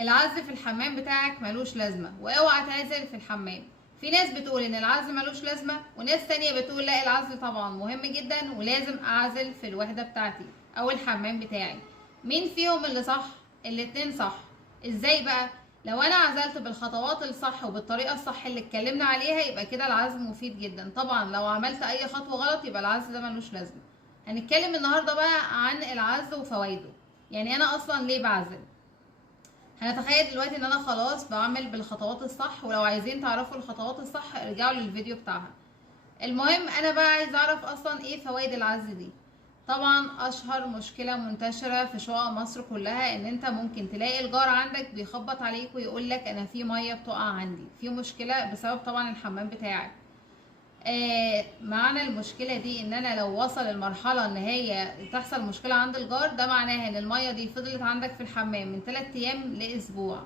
العزل في الحمام بتاعك ملوش لازمه، واوعى تعزل في الحمام. في ناس بتقول ان العزل ملوش لازمه، وناس تانية بتقول لا العزل طبعا مهم جدا ولازم اعزل في الوحده بتاعتي او الحمام بتاعي. مين فيهم اللي صح؟ الاتنين صح. ازاي بقى؟ لو انا عزلت بالخطوات الصح وبالطريقه الصح اللي اتكلمنا عليها يبقى كده العزل مفيد جدا. طبعا لو عملت اي خطوه غلط يبقى العزل ده ملوش لازمه. هنتكلم النهارده بقى عن العزل وفوائده. يعني انا اصلا ليه بعزل؟ هنتخيل دلوقتي ان انا خلاص بعمل بالخطوات الصح، ولو عايزين تعرفوا الخطوات الصح ارجعوا للفيديو بتاعها. المهم انا بقى عايز اعرف اصلا ايه فوائد العزل دي. طبعا اشهر مشكلة منتشرة في شقق مصر كلها ان انت ممكن تلاقي الجار عندك بيخبط عليك ويقول لك انا في مية بتقع عندي، في مشكلة بسبب طبعا الحمام بتاعك. معنى المشكلة دي ان انا لو وصل المرحلة ان هي تحصل مشكلة عند الجار، ده معناها ان المية دي فضلت عندك في الحمام من 3 ايام لاسبوع.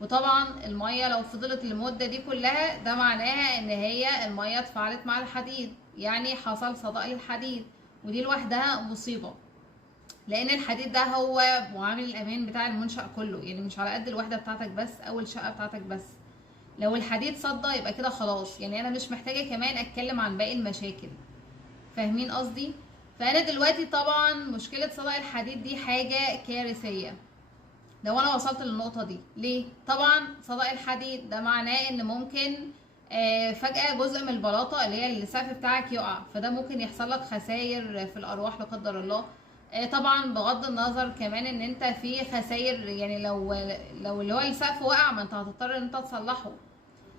وطبعا المية لو فضلت المدة دي كلها ده معناها ان هي المية اتفاعلت مع الحديد، يعني حصل صدأ للحديد. ودي لوحدها مصيبة، لان الحديد ده هو معامل الامان بتاع المنشأ كله، يعني مش على قد الوحدة بتاعتك بس او الشقة بتاعتك بس. لو الحديد صدى يبقى كده خلاص، يعني انا مش محتاجه كمان اتكلم عن باقي المشاكل. فاهمين قصدي؟ فانا دلوقتي طبعا مشكله صدى الحديد دي حاجه كارثيه لو انا وصلت للنقطه دي. ليه؟ طبعا صدى الحديد ده معناه ان ممكن فجاه جزء من البلاطه اللي هي السقف بتاعك يقع، فده ممكن يحصل لك خسائر في الارواح لا قدر الله. طبعا بغض النظر كمان ان انت في خسائر، يعني لو اللي هو السقف وقع ما انت هتضطر ان انت تصلحه.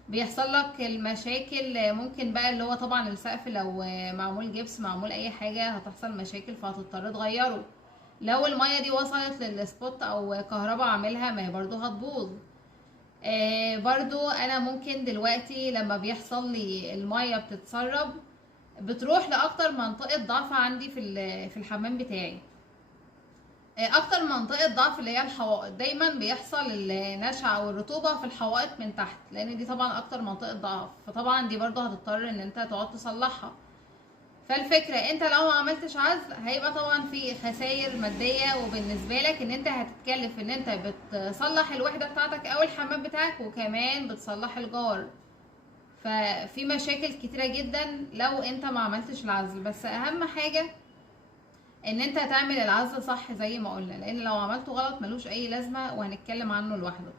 بيحصل لك المشاكل ممكن بقى اللي هو طبعا السقف لو معمول جبس معمول اي حاجة هتحصل مشاكل فهتضطر تغيره. لو المية دي وصلت للسبوت او كهرباء عاملها ما هي برضو هتبوظ. برضو انا ممكن دلوقتي لما بيحصل لي المية بتتسرب بتروح لاكتر منطقة ضعف عندي في الحمام بتاعي. اكتر منطقة ضعف اللي هي الحوائط، دايما بيحصل النشع او الرطوبة في الحوائط من تحت، لان دي طبعا اكتر منطقة ضعف، فطبعا دي برضو هتضطر ان انت تقعد تصلحها. فالفكرة انت لو ما عملتش عزل هيبقى طبعا في خسائر مادية، وبالنسبة لك ان انت هتتكلف ان انت بتصلح الوحدة بتاعتك او الحمام بتاعك وكمان بتصلح الجار. ففي مشاكل كتيرة جدا لو انت ما عملتش العزل. بس اهم حاجة ان انت تعمل العزل صح زي ما قلنا، لان لو عملته غلط ملوش اي لازمة وهنتكلم عنه لوحده.